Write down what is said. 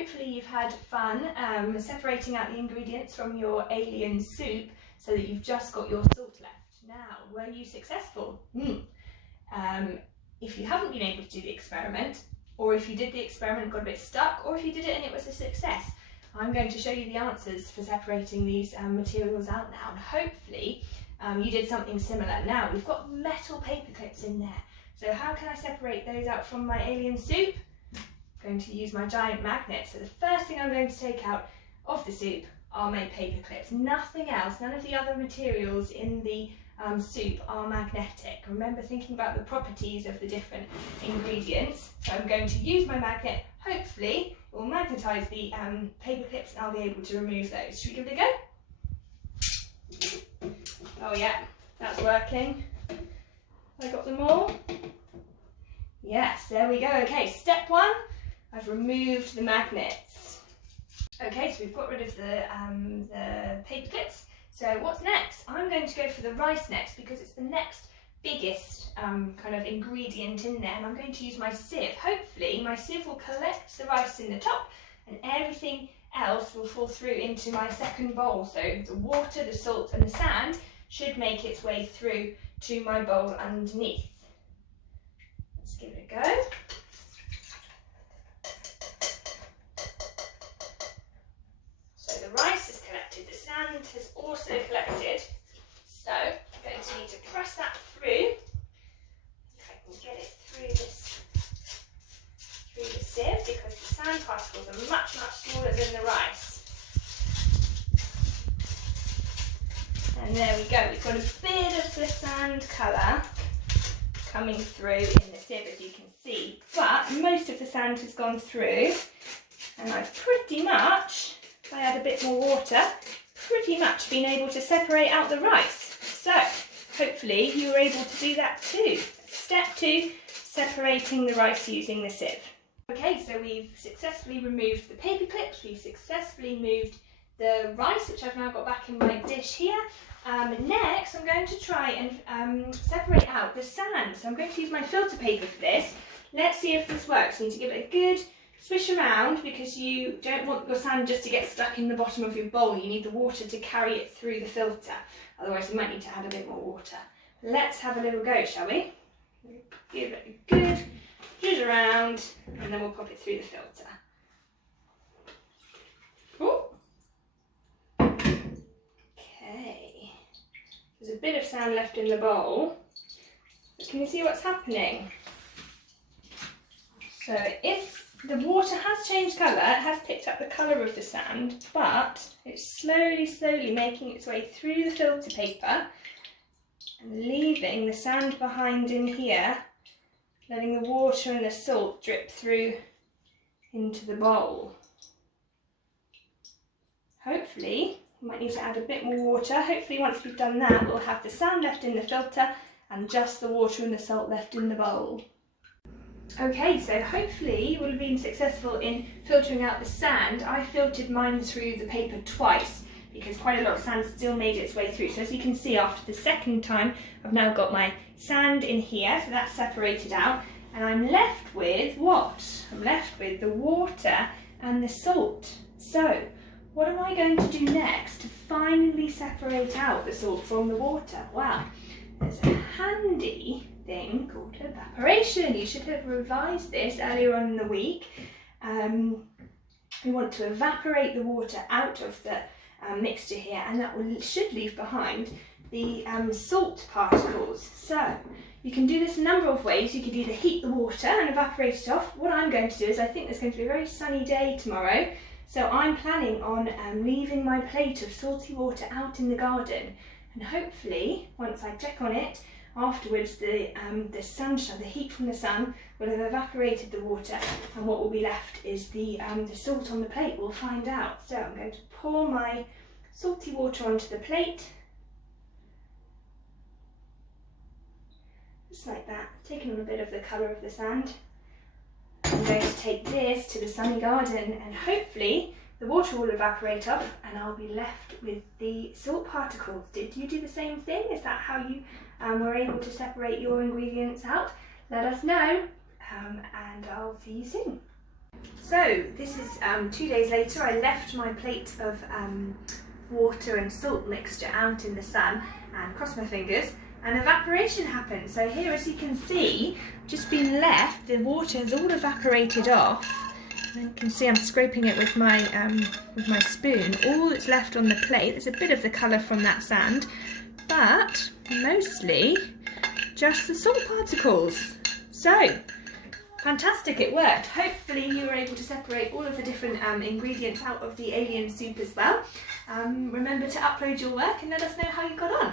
hopefully you've had fun separating out the ingredients from your alien soup so that you've just got your salt left. Now, were you successful? If you haven't been able to do the experiment, or if you did the experiment and got a bit stuck, or if you did it and it was a success, I'm going to show you the answers for separating these materials out now, and hopefully you did something similar. Now, we've got metal paper clips in there, so how can I separate those out from my alien soup? I'm going to use my giant magnet. So the first thing I'm going to take out of the soup are my paper clips. Nothing else, none of the other materials in the soup are magnetic. Remember thinking about the properties of the different ingredients. So I'm going to use my magnet. Hopefully it will magnetise the paper clips and I'll be able to remove those. Should we give it a go? Oh yeah, that's working. Have I got them all? Yes, there we go. Okay, step one, I've removed the magnets. Okay, so we've got rid of the paper clips. So what's next? I'm going to go for the rice next because it's the next biggest kind of ingredient in there, and I'm going to use my sieve. Hopefully my sieve will collect the rice in the top and everything else will fall through into my second bowl. So the water, the salt and the sand should make its way through to my bowl underneath. Let's give it a go. So the rice is collected, the sand has also collected. So I'm going to need to press that through. If I can get it through the sieve, because the sand particles are much, much smaller than the rice. And there we go, we've got a bit of the sand colour coming through in the sieve, as you can see, but most of the sand has gone through, and I've pretty much, if I add a bit more water, pretty much been able to separate out the rice. So hopefully you were able to do that too. Step two, separating the rice using the sieve. Okay, so we've successfully removed the paper clips, we've successfully moved the rice, which I've now got back in my dish here. Next, I'm going to try and separate out the sand. So I'm going to use my filter paper for this. Let's see if this works. You need to give it a good swish around because you don't want your sand just to get stuck in the bottom of your bowl. You need the water to carry it through the filter. Otherwise, you might need to add a bit more water. Let's have a little go, shall we? Give it a good swish around and then we'll pop it through the filter. Ooh. Okay, there's a bit of sand left in the bowl, but can you see what's happening? So if the water has changed colour, it has picked up the colour of the sand, but it's slowly making its way through the filter paper and leaving the sand behind in here, letting the water and the salt drip through into the bowl. Hopefully, you might need to add a bit more water. Hopefully once we've done that, we'll have the sand left in the filter and just the water and the salt left in the bowl. Okay, so hopefully you will have been successful in filtering out the sand. I filtered mine through the paper twice because quite a lot of sand still made its way through. So as you can see, after the second time, I've now got my sand in here, so that's separated out. And I'm left with what? I'm left with the water and the salt. So what am I going to do next to finally separate out the salt from the water? Well, there's a handy thing called evaporation. You should have revised this earlier on in the week. We want to evaporate the water out of the mixture here, and that should leave behind the salt particles. So you can do this a number of ways. You could either heat the water and evaporate it off. What I'm going to do is, I think there's going to be a very sunny day tomorrow, so I'm planning on leaving my plate of salty water out in the garden, and hopefully once I check on it afterwards, the sunshine, the heat from the sun will have evaporated the water, and what will be left is the salt on the plate. We'll find out. So I'm going to pour my salty water onto the plate, just like that, taking on a bit of the colour of the sand. I'm going to take this to the sunny garden and hopefully the water will evaporate off and I'll be left with the salt particles. Did you do the same thing? Is that how you were able to separate your ingredients out? Let us know and I'll see you soon. So this is 2 days later. I left my plate of water and salt mixture out in the sun and crossed my fingers, and evaporation happened. So here, as you can see, just been left, the water has all evaporated off. And you can see I'm scraping it with my spoon. All that's left on the plate, there's a bit of the colour from that sand, but mostly just the salt particles. So fantastic, it worked. Hopefully you were able to separate all of the different ingredients out of the alien soup as well. Remember to upload your work and let us know how you got on.